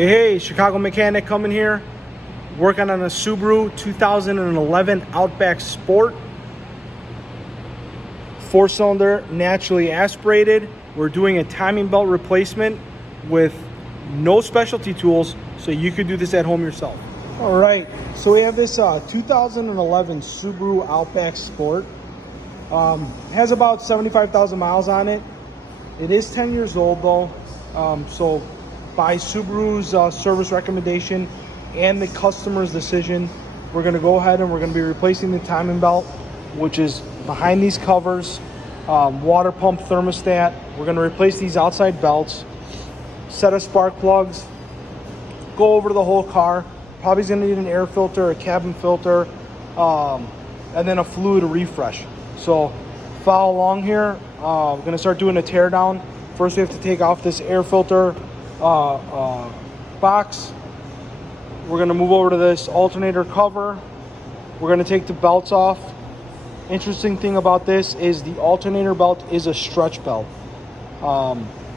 Hey, Chicago mechanic coming here, working on a Subaru 2011 Outback Sport. 4-cylinder, naturally aspirated. We're doing a timing belt replacement with no specialty tools, so you could do this at home yourself. All right, so we have this 2011 Subaru Outback Sport. Has about 75,000 miles on it. It is 10 years old though, so by Subaru's service recommendation and the customer's decision, we're going to go ahead and we're going to be replacing the timing belt, which is behind these covers, water pump thermostat. We're going to replace these outside belts, set of spark plugs, go over the whole car. Probably going to need an air filter, a cabin filter, and then a fluid refresh. So follow along here. We're going to start doing a tear down. First we have to take off this air filter box. We're going to move over to this alternator cover. We're going to take the belts off. Interesting thing about this is the alternator belt is a stretch belt,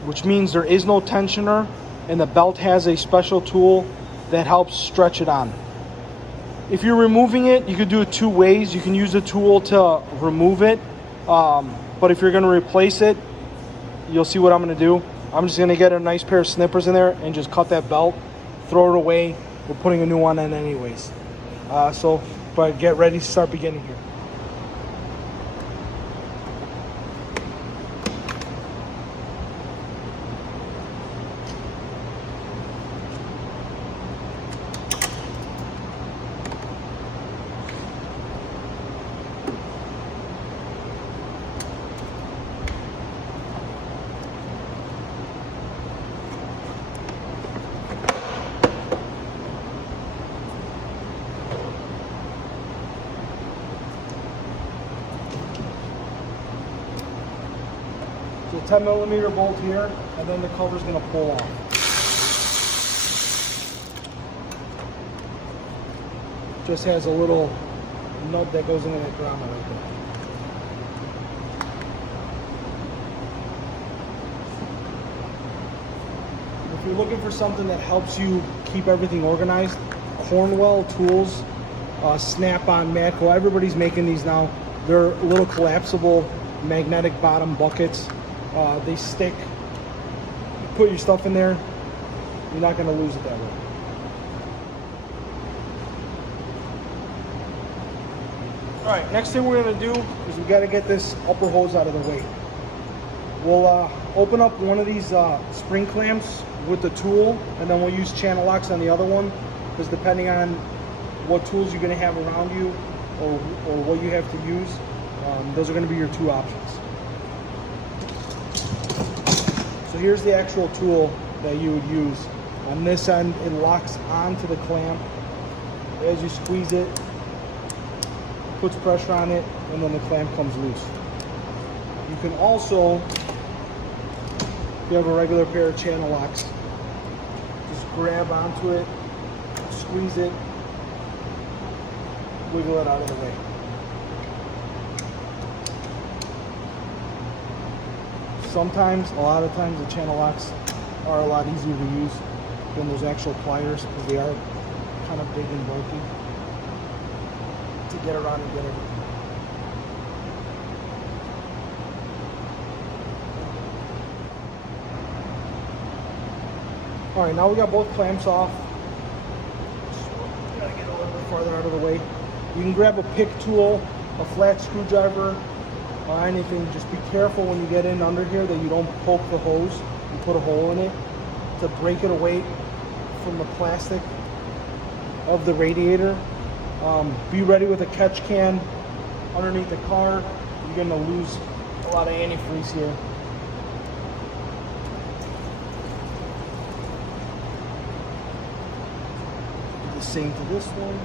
which means there is no tensioner, and the belt has a special tool that helps stretch it on. If you're removing it, you could do it two ways. You can use a tool to remove it, but if you're going to replace it, you'll see what I'm going to do. I'm just going to get a nice pair of snippers in there and just cut that belt, throw it away. We're putting a new one in anyways. But get ready to start beginning here. So 10mm bolt here, and then the cover's going to pull off. Just has a little nut that goes into that grommet right there. If you're looking for something that helps you keep everything organized, Cornwell tools, Snap-on, Matco, everybody's making these now. They're little collapsible magnetic bottom buckets. They stick. You put your stuff in there, you're not going to lose it that way. All right, next thing we're going to do is we got to get this upper hose out of the way. We'll open up one of these spring clamps with the tool, and then we'll use channel locks on the other one, because depending on what tools you're going to have around you or what you have to use, those are going to be your two options. So here's the actual tool that you would use. On this end, it locks onto the clamp. As you squeeze it, puts pressure on it, and then the clamp comes loose. You can also, if you have a regular pair of channel locks, just grab onto it, squeeze it, wiggle it out of the way. Sometimes, a lot of times, the channel locks are a lot easier to use than those actual pliers, because they are kind of big and bulky to get around and get everything. All right, now we got both clamps off. Just gotta get a little bit farther out of the way. You can grab a pick tool, a flat screwdriver, or anything. Just be careful when you get in under here that you don't poke the hose and put a hole in it to break it away from the plastic of the radiator. Be ready with a catch can underneath the car. You're going to lose a lot of antifreeze here. Do the same to this one.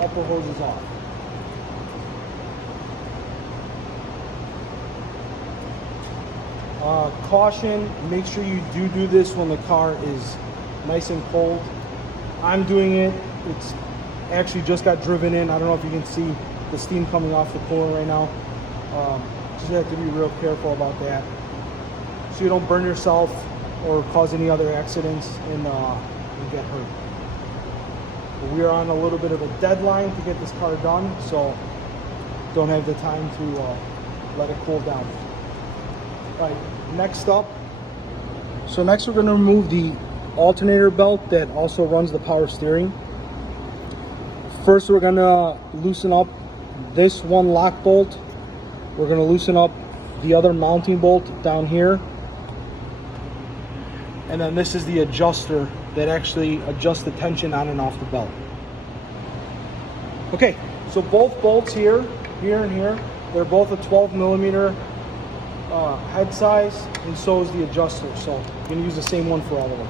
Upper hose is off. Caution, make sure you do this when the car is nice and cold. I'm doing it. It's actually just got driven in. I don't know if you can see the steam coming off the cooler right now. Just have to be real careful about that, so you don't burn yourself or cause any other accidents and get hurt. But we are on a little bit of a deadline to get this car done, so don't have the time to let it cool down. All right, next up. So next we're going to remove the alternator belt that also runs the power steering. First we're going to loosen up this one lock bolt. We're going to loosen up the other mounting bolt down here. And then this is the adjuster that actually adjusts the tension on and off the belt. Okay, so both bolts here and here, they're both a 12 millimeter head size, and so is the adjuster. So you're going to use the same one for all of them.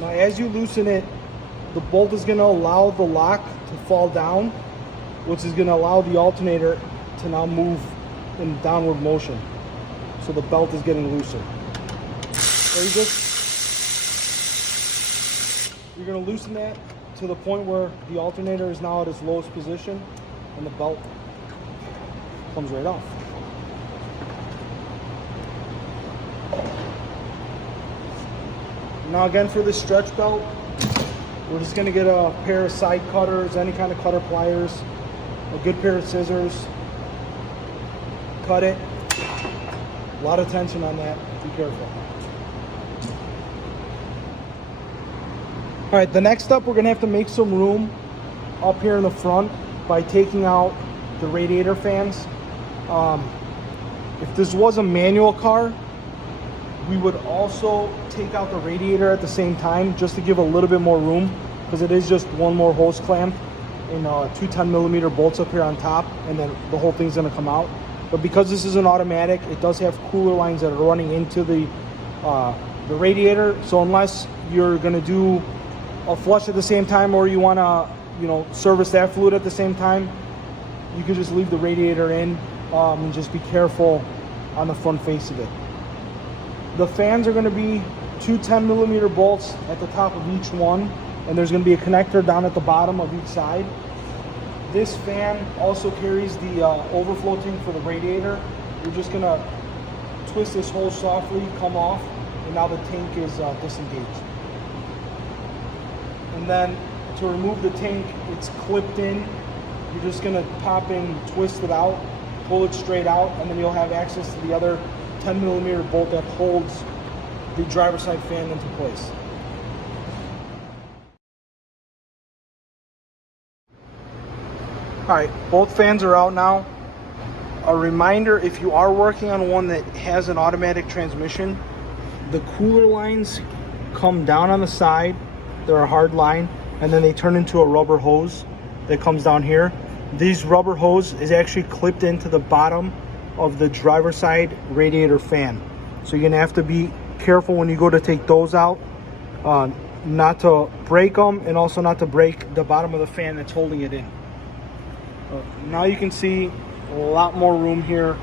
Now as you loosen it, the bolt is going to allow the lock to fall down, which is going to allow the alternator to now move in downward motion. So the belt is getting looser. So you're going to loosen that to the point where the alternator is now at its lowest position and the belt comes right off. Now again, for this stretch belt, we're just going to get a pair of side cutters, any kind of cutter pliers, a good pair of scissors, cut it. A lot of tension on that, be careful. All right, the next step, we're going to have to make some room up here in the front by taking out the radiator fans. If this was a manual car, we would also take out the radiator at the same time just to give a little bit more room, because it is just one more hose clamp and two 10 millimeter bolts up here on top, and then the whole thing's going to come out. But because this is an automatic, it does have cooler lines that are running into the radiator. So unless you're going to do a flush at the same time, or you want to service that fluid at the same time, you could just leave the radiator in and just be careful on the front face of it. The fans are going to be two 10 millimeter bolts at the top of each one, and there's going to be a connector down at the bottom of each side. This fan also carries the overflow tank for the radiator. You're just going to twist this hose softly, come off, and now the tank is disengaged. And then to remove the tank, it's clipped in. You're just going to pop in, twist it out, pull it straight out, and then you'll have access to the other 10 millimeter bolt that holds the driver's side fan into place. All right, both fans are out now. A reminder, if you are working on one that has an automatic transmission, the cooler lines come down on the side. They're a hard line, and then they turn into a rubber hose that comes down here. These rubber hose is actually clipped into the bottom of the driver's side radiator fan. So you're gonna have to be careful when you go to take those out, not to break them, and also not to break the bottom of the fan that's holding it in. Now you can see a lot more room here.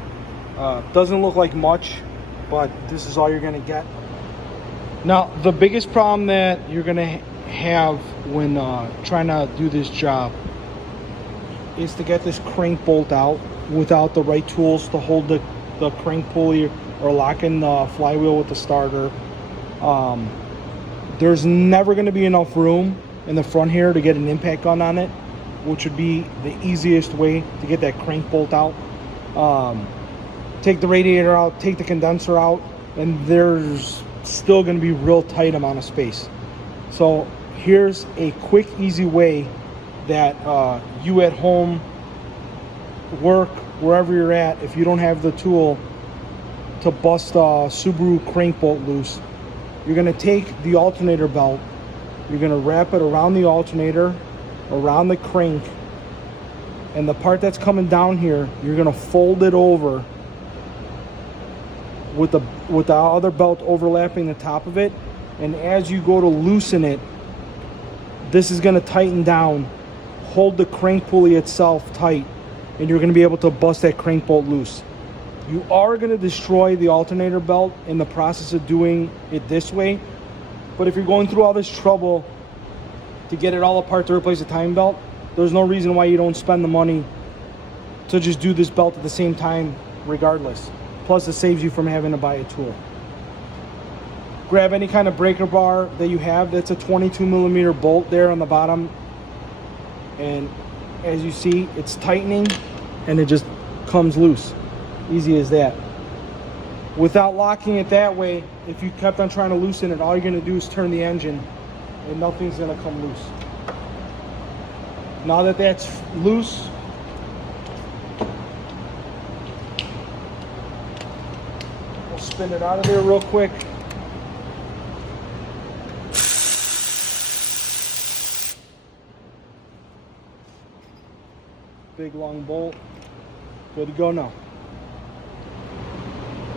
Doesn't look like much, but this is all you're gonna get. Now the biggest problem that you're gonna have when trying to do this job is to get this crank bolt out without the right tools to hold the crank pulley or lock in the flywheel with the starter. There's never going to be enough room in the front here to get an impact gun on it, which would be the easiest way to get that crank bolt out. Take the radiator out, take the condenser out, and there's still going to be real tight amount of space. So here's a quick, easy way that you at home work, wherever you're at, if you don't have the tool to bust a Subaru crank bolt loose, you're gonna take the alternator belt, you're gonna wrap it around the alternator, around the crank, and the part that's coming down here, you're gonna fold it over with the other belt overlapping the top of it. And as you go to loosen it, this is gonna tighten down, hold the crank pulley itself tight, and you're gonna be able to bust that crank bolt loose. You are gonna destroy the alternator belt in the process of doing it this way, but if you're going through all this trouble to get it all apart to replace the timing belt, there's no reason why you don't spend the money to just do this belt at the same time regardless. Plus it saves you from having to buy a tool. Grab any kind of breaker bar that you have. That's a 22mm bolt there on the bottom. And as you see, it's tightening and it just comes loose. Easy as that. Without locking it that way, if you kept on trying to loosen it, all you're gonna do is turn the engine and nothing's gonna come loose. Now that that's loose, we'll spin it out of there real quick. Big long bolt, good to go now.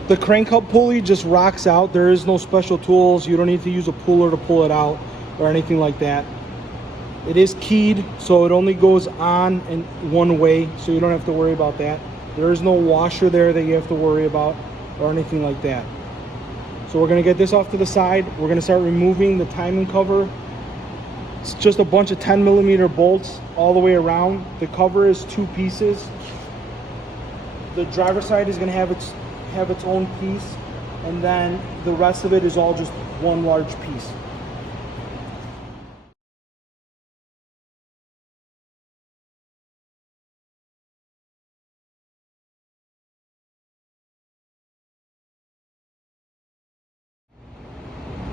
The crank hub pulley just rocks out. There is no special tools. You don't need to use a puller to pull it out or anything like that. It is keyed, so it only goes on in one way, so you don't have to worry about that. There is no washer there that you have to worry about or anything like that. So we're gonna get this off to the side. We're gonna start removing the timing cover. It's just a bunch of 10mm bolts all the way around. The cover is 2 pieces. The driver's side is gonna have its own piece, and then the rest of it is all just one large piece.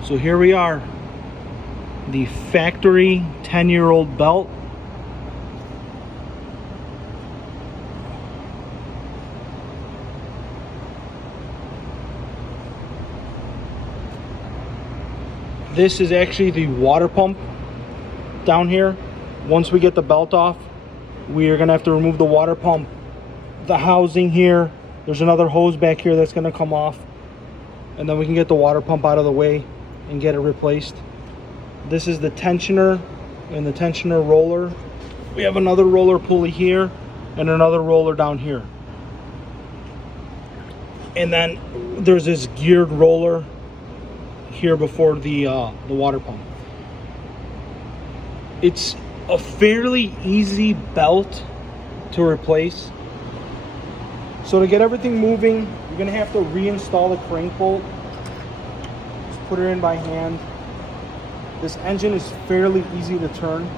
So here we are, the factory 10-year-old belt. This is actually the water pump down here. Once we get the belt off, we are gonna have to remove the water pump, the housing here. There's another hose back here that's gonna come off, and then we can get the water pump out of the way and get it replaced. This is the tensioner and the tensioner roller. We have another roller pulley here and another roller down here. And then there's this geared roller here before the water pump. It's a fairly easy belt to replace. So to get everything moving, you're gonna have to reinstall the crank bolt. Just put it in by hand. This engine is fairly easy to turn.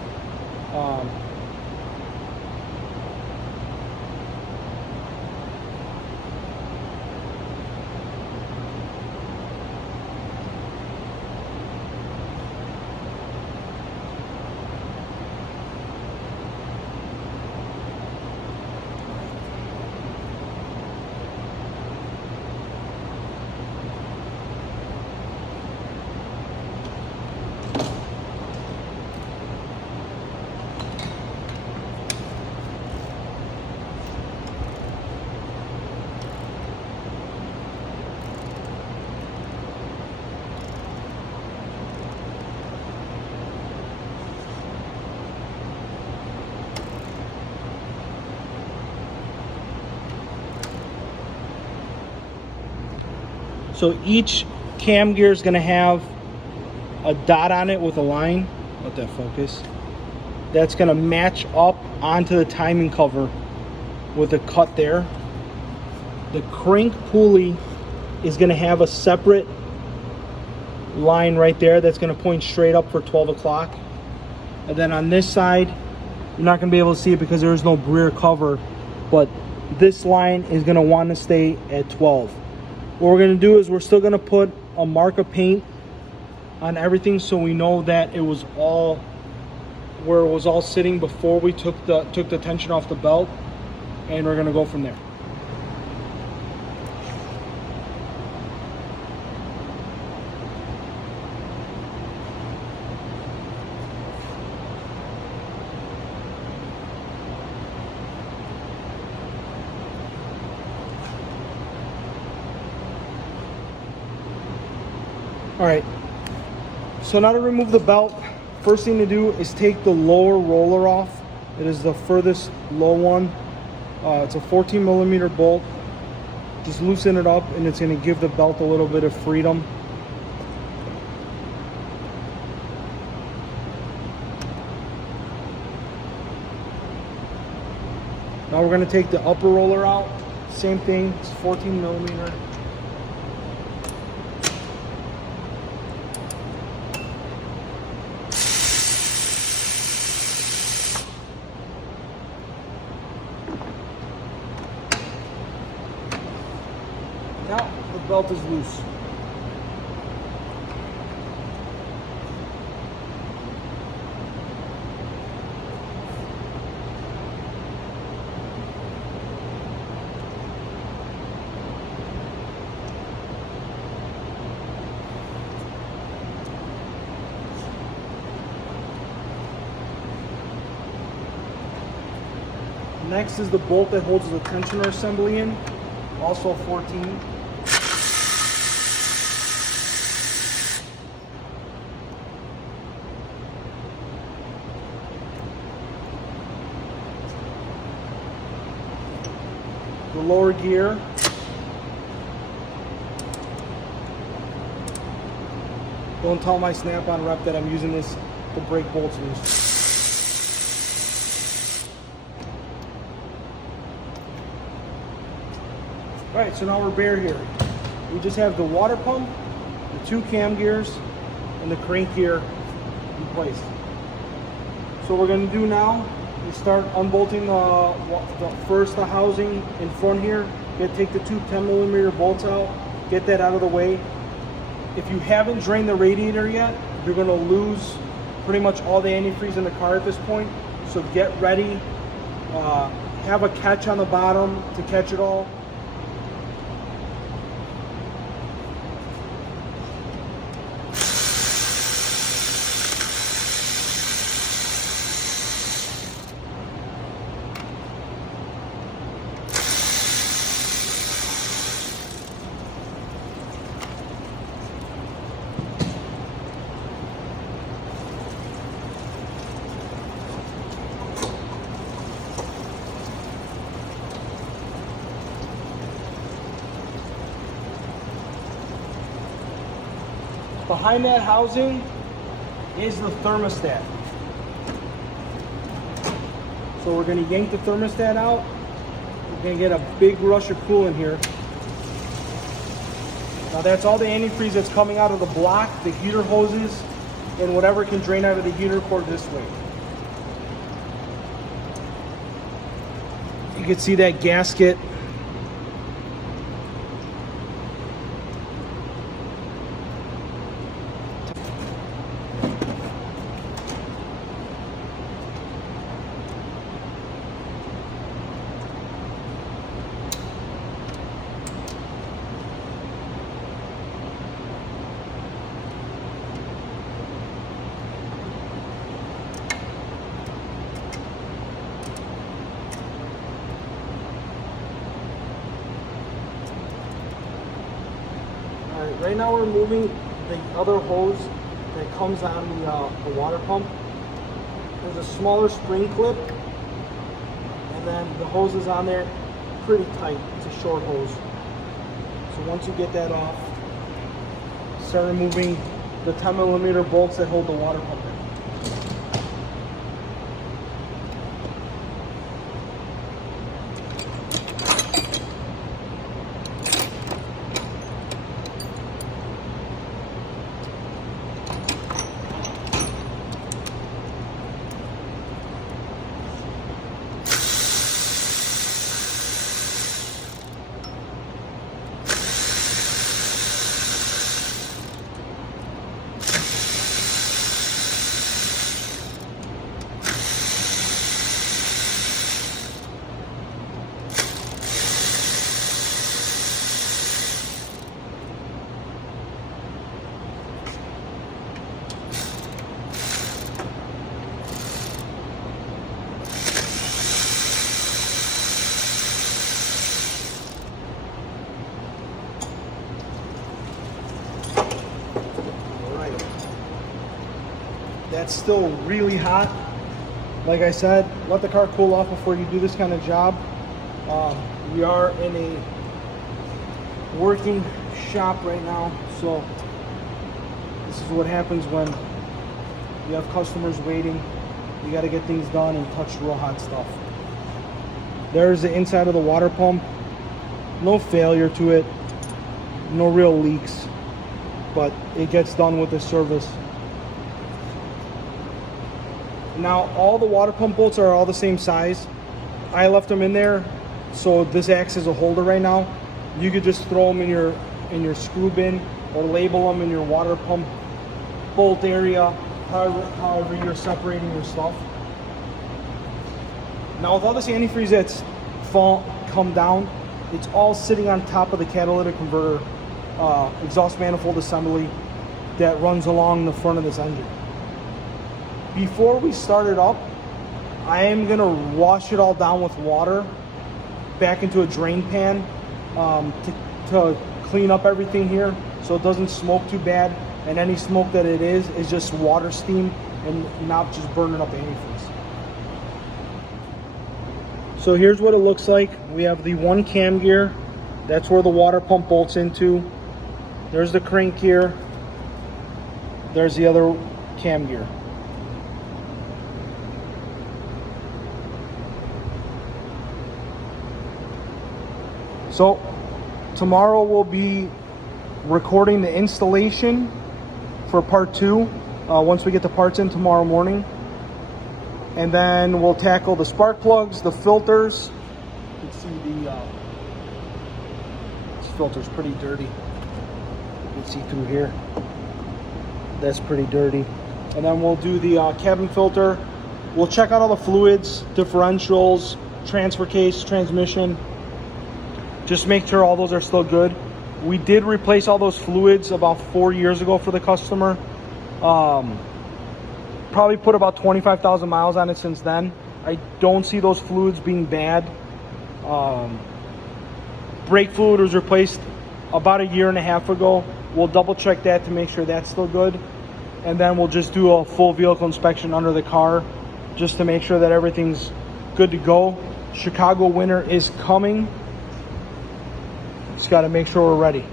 So each cam gear is going to have a dot on it with a line. Let that focus. That's going to match up onto the timing cover with a cut there. The crank pulley is going to have a separate line right there that's going to point straight up for 12 o'clock. And then on this side, you're not going to be able to see it because there is no rear cover, but this line is going to want to stay at 12. What we're going to do is we're still going to put a mark of paint on everything so we know that it was all where it was all sitting before we took the tension off the belt. and we're gonna go from there. All right, so now to remove the belt, first thing to do is take the lower roller off. It is the furthest low one. It's a 14 millimeter bolt. Just loosen it up and it's gonna give the belt a little bit of freedom. Now we're gonna take the upper roller out. Same thing, it's 14 millimeter. Now the belt is loose. Next is the bolt that holds the tensioner assembly in, also 14. The lower gear. Don't tell my snap-on rep that I'm using this to break bolts loose. All right, so now we're bare here. We just have the water pump, the 2 cam gears, and the crank gear in place. So what we're gonna do now is start unbolting the housing in front here. Take the 2 10 millimeter bolts out, get that out of the way. If you haven't drained the radiator yet, you're gonna lose pretty much all the antifreeze in the car at this point. So get ready, have a catch on the bottom to catch it all. Behind that housing is the thermostat. So we're gonna yank the thermostat out. We're gonna get a big rush of coolant here. Now that's all the antifreeze that's coming out of the block, the heater hoses, and whatever can drain out of the heater cord this way. You can see that gasket. Right now we're moving the other hose that comes on the water pump. There's a smaller spring clip, and then the hose is on there pretty tight. It's a short hose. So once you get that off, start removing the 10 millimeter bolts that hold the water pump in. That's still really hot. Like I said, let the car cool off before you do this kind of job. We are in a working shop right now, so this is what happens when you have customers waiting. You got to get things done and touch real hot stuff. There's the inside of the water pump. No failure to it, no real leaks, but it gets done with the service. Now all the water pump bolts are all the same size. I left them in there so this acts as a holder right now. You could just throw them in your screw bin or label them in your water pump bolt area, however you're separating your stuff. Now with all this antifreeze that's come down, it's all sitting on top of the catalytic converter exhaust manifold assembly that runs along the front of this engine. Before we start it up, I am going to wash it all down with water back into a drain pan to clean up everything here so it doesn't smoke too bad, and any smoke that it is just water steam and not just burning up antifreeze. So here's what it looks like. We have the one cam gear. That's where the water pump bolts into. There's the crank gear. There's the other cam gear. So tomorrow we'll be recording the installation for part 2 once we get the parts in tomorrow morning. And then we'll tackle the spark plugs, the filters. You can see this filter's pretty dirty. You can see through here. That's pretty dirty. And then we'll do the cabin filter. We'll check out all the fluids, differentials, transfer case, transmission. Just make sure all those are still good. We did replace all those fluids about 4 years ago for the customer. Probably put about 25,000 miles on it since then. I don't see those fluids being bad. Brake fluid was replaced about 1.5 years ago. We'll double check that to make sure that's still good. And then we'll just do a full vehicle inspection under the car just to make sure that everything's good to go. Chicago winter is coming. Just got to make sure we're ready.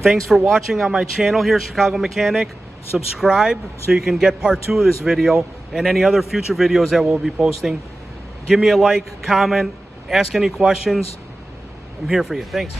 Thanks for watching on my channel here, Chicago Mechanic. Subscribe so you can get part 2 of this video and any other future videos that we'll be posting. Give me a like, comment, ask any questions. I'm here for you. Thanks.